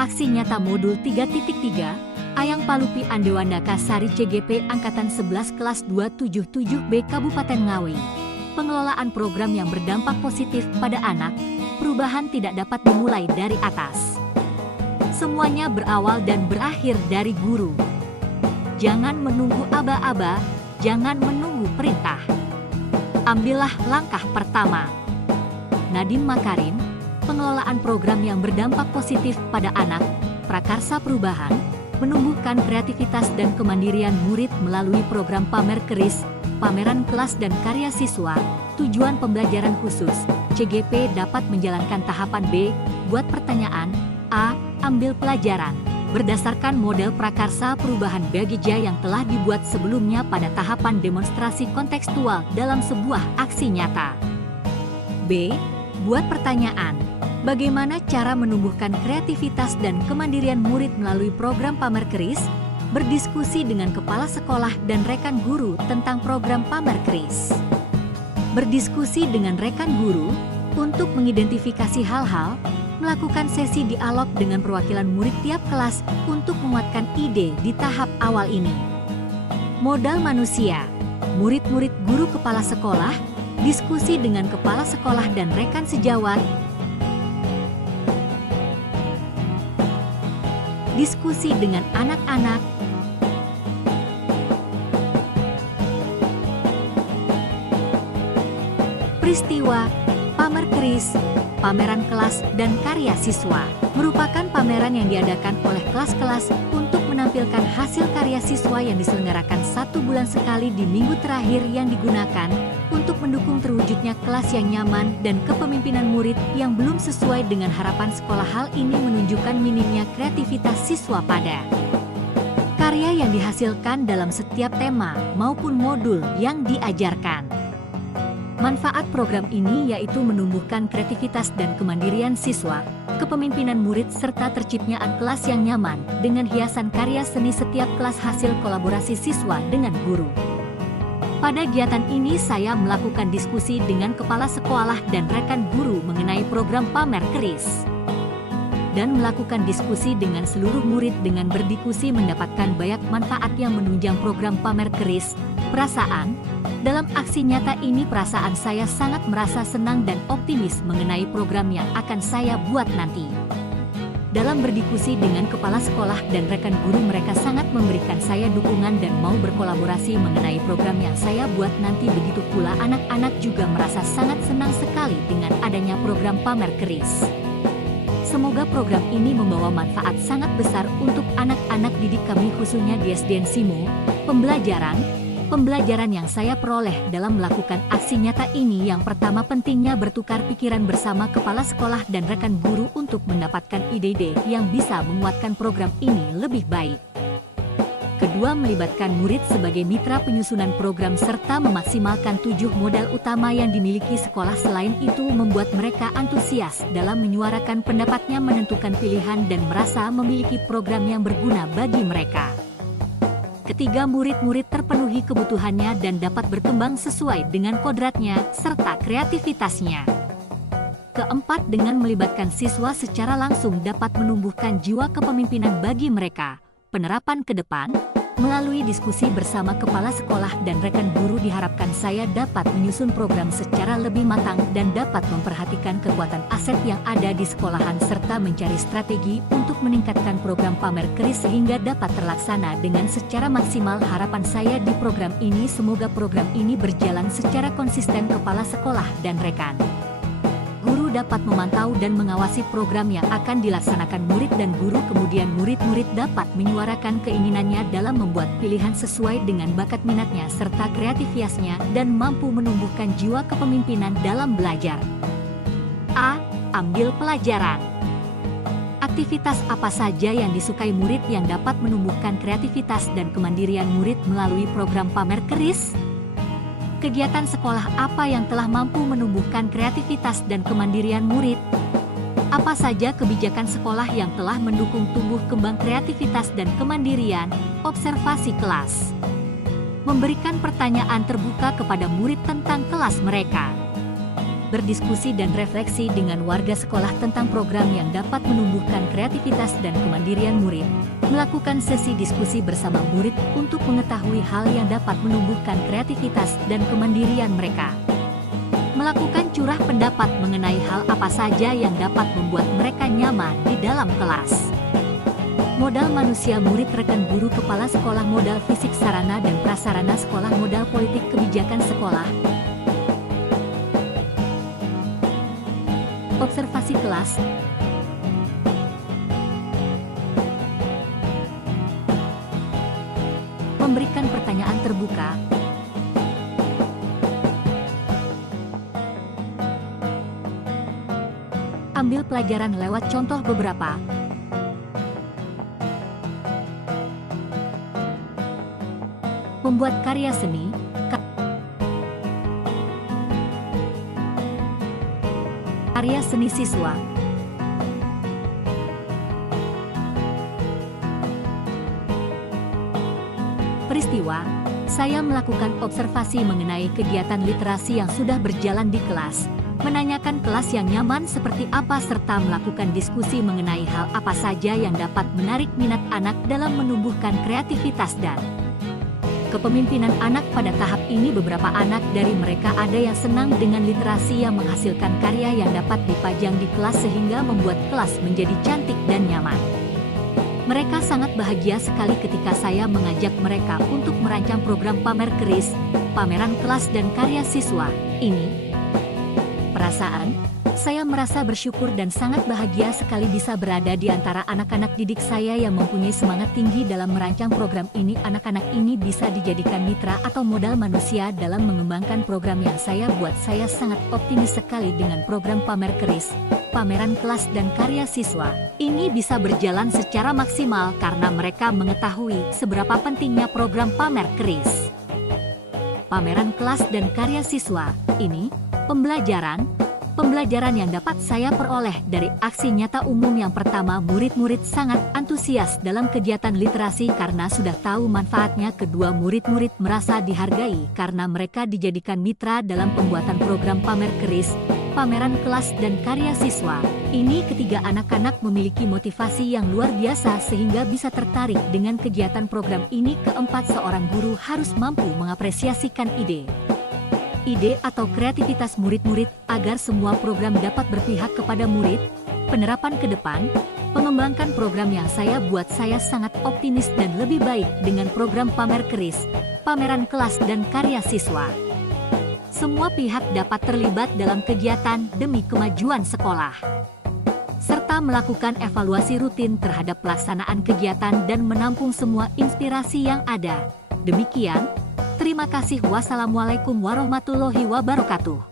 Aksi nyata modul 3.3, Ayang Palupi Andewandaka Sari CGP Angkatan 11 kelas 277B Kabupaten Ngawi. Pengelolaan program yang berdampak positif pada anak, perubahan tidak dapat dimulai dari atas. Semuanya berawal dan berakhir dari guru. Jangan menunggu aba-aba, jangan menunggu perintah. Ambillah langkah pertama. Nadiem Makarim, pengelolaan program yang berdampak positif pada anak, prakarsa perubahan, menumbuhkan kreativitas dan kemandirian murid melalui program pamer keris, pameran kelas dan karya siswa, tujuan pembelajaran khusus, CGP dapat menjalankan tahapan B, buat pertanyaan, A, ambil pelajaran, berdasarkan model prakarsa perubahan Bagija yang telah dibuat sebelumnya pada tahapan demonstrasi kontekstual dalam sebuah aksi nyata. B, buat pertanyaan. Bagaimana cara menumbuhkan kreativitas dan kemandirian murid melalui program pamer keris? Berdiskusi dengan kepala sekolah dan rekan guru tentang program pamer keris. Berdiskusi dengan rekan guru untuk mengidentifikasi hal-hal, melakukan sesi dialog dengan perwakilan murid tiap kelas untuk menguatkan ide di tahap awal ini. Modal manusia, murid-murid guru kepala sekolah, diskusi dengan kepala sekolah dan rekan sejawat, diskusi dengan anak-anak, peristiwa, pamer keris, pameran kelas dan karya siswa, merupakan pameran yang diadakan oleh kelas-kelas untuk menampilkan hasil karya siswa yang diselenggarakan 1 bulan sekali di minggu terakhir yang digunakan untuk mendukung terwujudnya kelas yang nyaman dan kepemimpinan murid yang belum sesuai dengan harapan sekolah. Hal ini menunjukkan minimnya kreativitas siswa pada karya yang dihasilkan dalam setiap tema maupun modul yang diajarkan. Manfaat program ini yaitu menumbuhkan kreativitas dan kemandirian siswa, kepemimpinan murid serta terciptaan kelas yang nyaman dengan hiasan karya seni setiap kelas hasil kolaborasi siswa dengan guru. Pada kegiatan ini saya melakukan diskusi dengan kepala sekolah dan rekan guru mengenai program pamer keris. Dan melakukan diskusi dengan seluruh murid dengan berdiskusi mendapatkan banyak manfaat yang menunjang program pamer keris. Perasaan, dalam aksi nyata ini perasaan saya sangat merasa senang dan optimis mengenai program yang akan saya buat nanti. Dalam berdiskusi dengan kepala sekolah dan rekan guru, mereka sangat memberikan saya dukungan dan mau berkolaborasi mengenai program yang saya buat nanti. Begitu pula anak-anak juga merasa sangat senang sekali dengan adanya program pamer keris. Semoga program ini membawa manfaat sangat besar untuk anak-anak didik kami khususnya di SDN Simo. Pembelajaran yang saya peroleh dalam melakukan aksi nyata ini, yang pertama pentingnya bertukar pikiran bersama kepala sekolah dan rekan guru untuk mendapatkan ide-ide yang bisa menguatkan program ini lebih baik. Kedua, melibatkan murid sebagai mitra penyusunan program serta memaksimalkan 7 modal utama yang dimiliki sekolah. Selain itu, membuat mereka antusias dalam menyuarakan pendapatnya, menentukan pilihan dan merasa memiliki program yang berguna bagi mereka. Ketiga, murid-murid terpenuhi kebutuhannya dan dapat berkembang sesuai dengan kodratnya serta kreativitasnya. Keempat, dengan melibatkan siswa secara langsung dapat menumbuhkan jiwa kepemimpinan bagi mereka. Penerapan ke depan, melalui diskusi bersama kepala sekolah dan rekan guru, diharapkan saya dapat menyusun program secara lebih matang dan dapat memperhatikan kekuatan aset yang ada di sekolahan serta mencari strategi untuk meningkatkan program pamer keris sehingga dapat terlaksana dengan secara maksimal. Harapan saya di program ini, semoga program ini berjalan secara konsisten. Kepala sekolah dan rekan guru dapat memantau dan mengawasi program yang akan dilaksanakan murid dan guru. Kemudian murid-murid dapat menyuarakan keinginannya dalam membuat pilihan sesuai dengan bakat minatnya serta kreativitasnya dan mampu menumbuhkan jiwa kepemimpinan dalam belajar. A. Ambil pelajaran. Aktivitas apa saja yang disukai murid yang dapat menumbuhkan kreativitas dan kemandirian murid melalui program pamer keris? Kegiatan sekolah apa yang telah mampu menumbuhkan kreativitas dan kemandirian murid? Apa saja kebijakan sekolah yang telah mendukung tumbuh kembang kreativitas dan kemandirian? Observasi kelas. Memberikan pertanyaan terbuka kepada murid tentang kelas mereka. berdiskusi dan refleksi dengan warga sekolah tentang program yang dapat menumbuhkan kreativitas dan kemandirian murid, melakukan sesi diskusi bersama murid untuk mengetahui hal yang dapat menumbuhkan kreativitas dan kemandirian mereka, melakukan curah pendapat mengenai hal apa saja yang dapat membuat mereka nyaman di dalam kelas. Modal manusia murid rekan guru kepala sekolah, modal fisik sarana dan prasarana sekolah, modal politik kebijakan sekolah, observasi kelas, memberikan pertanyaan terbuka, ambil pelajaran lewat contoh beberapa, membuat karya seni, karya seni siswa, peristiwa, saya melakukan observasi mengenai kegiatan literasi yang sudah berjalan di kelas, menanyakan kelas yang nyaman seperti apa serta melakukan diskusi mengenai hal apa saja yang dapat menarik minat anak dalam menumbuhkan kreativitas dan kepemimpinan anak. Pada tahap ini beberapa anak dari mereka ada yang senang dengan literasi yang menghasilkan karya yang dapat dipajang di kelas sehingga membuat kelas menjadi cantik dan nyaman. Mereka sangat bahagia sekali ketika saya mengajak mereka untuk merancang program pamer keris, pameran kelas dan karya siswa. Ini perasaan, saya merasa bersyukur dan sangat bahagia sekali bisa berada di antara anak-anak didik saya yang mempunyai semangat tinggi dalam merancang program ini. Anak-anak ini bisa dijadikan mitra atau modal manusia dalam mengembangkan program yang saya buat. Saya sangat optimis sekali dengan program pamer keris, pameran kelas dan karya siswa. Ini bisa berjalan secara maksimal karena mereka mengetahui seberapa pentingnya program pamer keris, pameran kelas dan karya siswa. Ini Pembelajaran yang dapat saya peroleh dari aksi nyata umum. Yang pertama, murid-murid sangat antusias dalam kegiatan literasi karena sudah tahu manfaatnya. Kedua, murid-murid merasa dihargai karena mereka dijadikan mitra dalam pembuatan program pamer keris, pameran kelas dan karya siswa. Ini ketiga, anak-anak memiliki motivasi yang luar biasa sehingga bisa tertarik dengan kegiatan program ini. Keempat, seorang guru harus mampu mengapresiasikan ide atau kreativitas murid-murid agar semua program dapat berpihak kepada murid. Penerapan ke depan, mengembangkan program yang saya buat, saya sangat optimis dan lebih baik dengan program pamer keris, pameran kelas dan karya siswa. Semua pihak dapat terlibat dalam kegiatan demi kemajuan sekolah, serta melakukan evaluasi rutin terhadap pelaksanaan kegiatan dan menampung semua inspirasi yang ada. Demikian. Terima kasih. Wassalamualaikum warahmatullahi wabarakatuh.